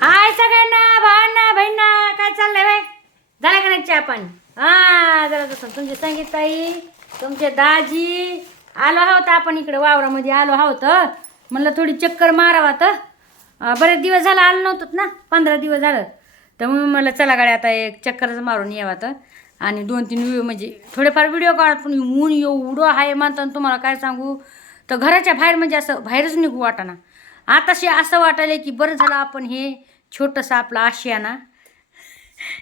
हाय सगळ्यांना भावांना बहिणा काय चाललंय बाय झाला का नाही चहा पाणी? हा जरा तसं. तुमची संगीताई तुमचे दाजी आलो आहोत आपण इकडे वावरामध्ये आलो आहोत. म्हणलं थोडी चक्कर मारावा तर बरेच दिवस झाला आलो नव्हतं ना पंधरा दिवस झालं. तर मग म्हणलं चला गाडी आता एक चक्करच मारून यावा तर आणि दोन तीन व्हिडिओ म्हणजे थोडेफार व्हिडिओ काढत पण ऊन एवढं आहे म्हणताना तुम्हाला काय सांगू? तर घराच्या बाहेर म्हणजे असं बाहेरच निघू वाटाना आताशी असं वाटायला की बरं झालं आपण हे छोटंसं आपलं आशियाना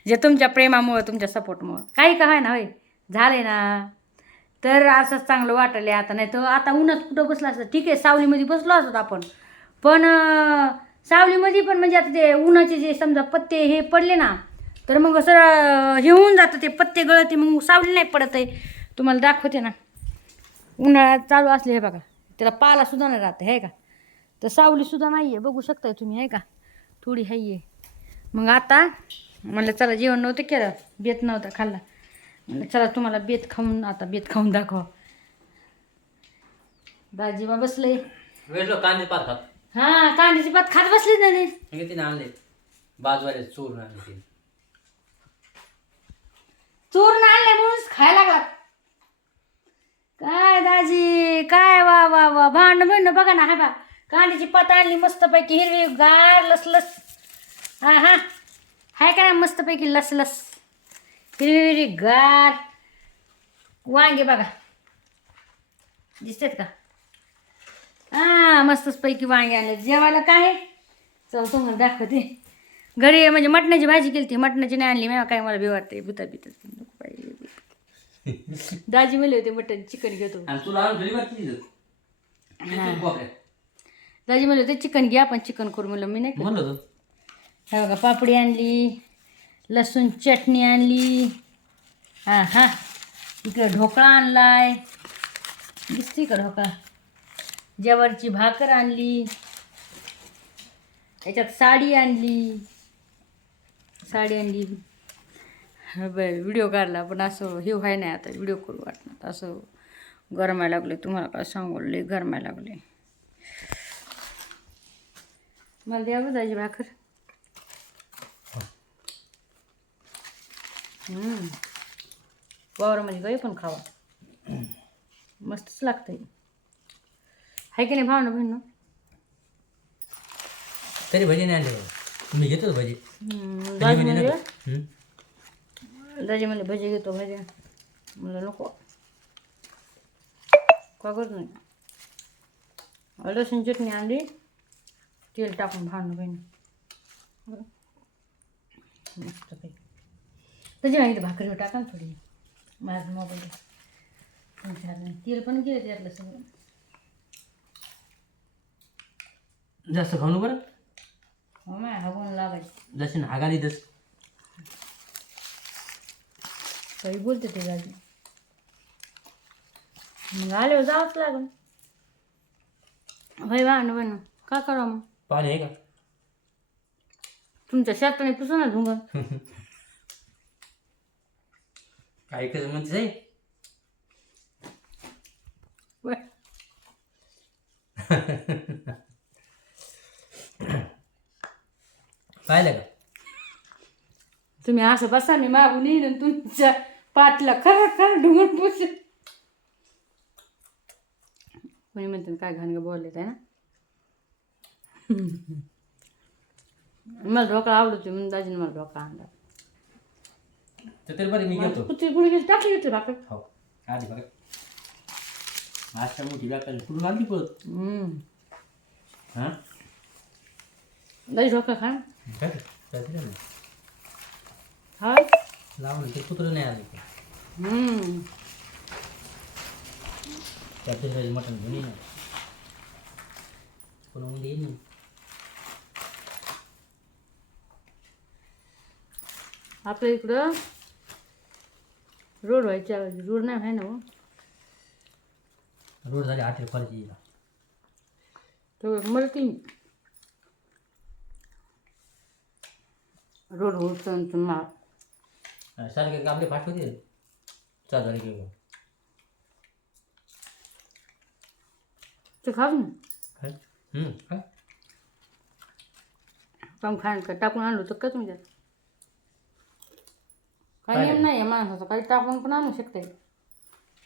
जे तुमच्या प्रेमामुळं तुमच्या सपोर्टमुळं. काही का होय ना होय झालंय ना. तर असंच चांगलं वाटलं आता नाही तर आता उन्हात कुठं बसलं असतं. ठीक आहे सावलीमध्ये बसलो असतो आपण. पण सावलीमध्ये पण म्हणजे आता ते उन्हाचे जे समजा पत्ते हे पडले ना तर मग सर हे होऊन जातं ते पत्ते गळते मग सावली नाही पडत आहे. तुम्हाला दाखवते ना. उन्हाळ्यात चालू असले हे बघा. त्याला पाला सुद्धा नाही राहतं आहे का? तर सावलीसुद्धा नाही आहे बघू शकताय तुम्ही आहे का? थोडी हाई आहे मग आता म्हणलं चला जेवण नव्हतं केलं बेत नव्हता खाल्ला. म्हणलं चला तुम्हाला बेत खाऊन आता बेत खाऊन दाखवा. दाजीबा बसले. वेळलो कांदे पात खात. हा कांद्याची पात खात बसली ना ते तिने आणले. बाजूवाले चोरून आणले ते. चोरून आणले म्हणून खायला लागला. काय दाजी काय वा वा वा भांड भांड बघा ना हा बा. कांद्याची पात आणली मस्तपैकी हिरवी गार लसलस. हा हा. हाय का नाही मस्तपैकी लसलस? हिरवी हिरवी गार. वांगे बघा. दिसतात का? हा मस्तच पैकी वांगे आणले. जेवायला काय? चल तुम्हाला दाखवते. घरी म्हणजे मटणाची भाजी केली ती मटणाची नाही आणली. मी काय मला बी वाटते बुता बिता नको पाहिजे दाजी म्हणले होते मटण चिकन घेतो. तुला आणून ठेवली बरं तिथं कोपऱ्यात दाजी म्हणले होते चिकन घ्या आपण चिकन करू. म्हणलं मी नाही. म्हणलं तू हे बघा पापडी आणली लसूण चटणी आणली. हां हां इकडे ढोकळा आणलाय. दिसते का ढोकळा? ज्वारीची भाकर आणली. याच्यात साडी आणली. साडी आणली. बर व्हिडिओ काढला पण असं हे व्हाय नाही आता व्हिडिओ करू वाटणार. असं गरमायला लागले तुम्हाला काय सांगू लय गरमायला लागले मला द्या दाजी भाकर हम्म. वावरामध्ये काही पण खावा मस्तच लागतंय हाय की नाही भावना बहिण तरी भजी नाही आणले बाबा मी घेतो भजी दाजी म्हणजे. दाजी म्हणजे भजी घेतो भजी म्हणलं नको का करत नाही लसूण चटणी आणली तेल टाकून भावना बहिण मस्त काही त्याची माहिती भाकरीवर टाका ना थोडी. माझं मोबाईल तेल पण गेलं त्यातलं सगळं. जास्त खाऊ नको बरं. हो माय हवं लागायचं. जशी हागाली तस. काही बोलते ते दादी मग आल्यावर जावंच लागल. होय भावना बहिण का करा मग? पाणी आहे का? तुमच्या शेताने पुसू ना धुंग काय कसं म्हणतेस आहे पाहिलं का? तुम्ही असं बसा मी मागून येईन आणि तुमच्या पाठला खरं खरं ढुंगण पुस कोणी म्हणते काय घाणगं बोलले आहे ना? मला ढोकळा आवडतो म्हणून दाजीने मला ढोकळा आणला तर तरी बरं मी घेतो कुठे कुठे गेली टाकली होती भाकर हो आधी बघा अशा मोठी व्यापारी कुठून आणली पळत हम्म. हां दाजी ढोकळा खा काय काय दिलं ना हा लावून ते कुत्रं नाही आले हम्म. त्याचं मटण घेऊन ये ना पुन्हा मग येईन आपल्या इकडं रोड व्हायच्या रोड नाही व्हाय ना हो. रोड झाले आठ रुपयाची येईल तर मरती रोड होत मा सारखे आपले पाठवते चार झाले की ते खाऊ ना काम खाण का? टाकून आणलं होतं का तुम्ही त्यात? काही काय? नियम नाही. आहे माणसाचा काही टाकून पण आणू शकते.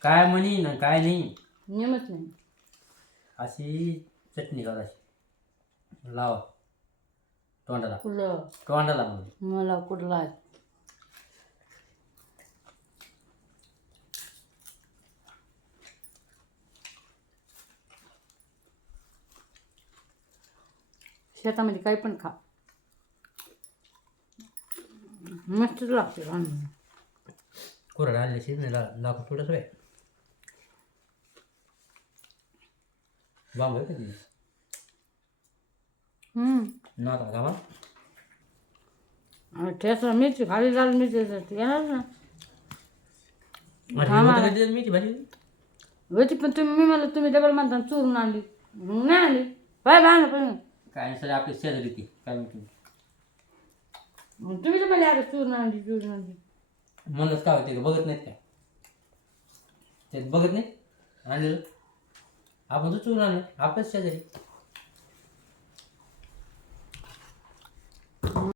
काय म्हणी ना काय नाही. नियमच नाही. अशी चटणी करायची लावा. तोंडाला. कुठलं? तोंडाला म्हणजे मला कुठला शेतामध्ये काही पण खा. मस्तच लागते अन्न कोरडा आणल्याशी नाही ला लाकूड थोडंच आहे बांब आहे का तिथे? हम्म. नाता गावा आणि ठेचा मिरची खाली लाल मिरची येणार ना. माझी आम्हाला- होतं कधी मेथी भाजी? होती पण तुम्ही मी मला तुम्ही डबल म्हणता चोरून आणली. मग नाही आणली. पाय बाय पण. काय सगळं आपली शेजारी ती. काय म्हणतो? मग तुम्ही तर मला आता चोरून आणली चोरून आणली म्हणूनच काय होते बघत नाहीत काय? ते बघत नाही आणलेलं आपण तर चूर आणलं आपल्याच शेजारी.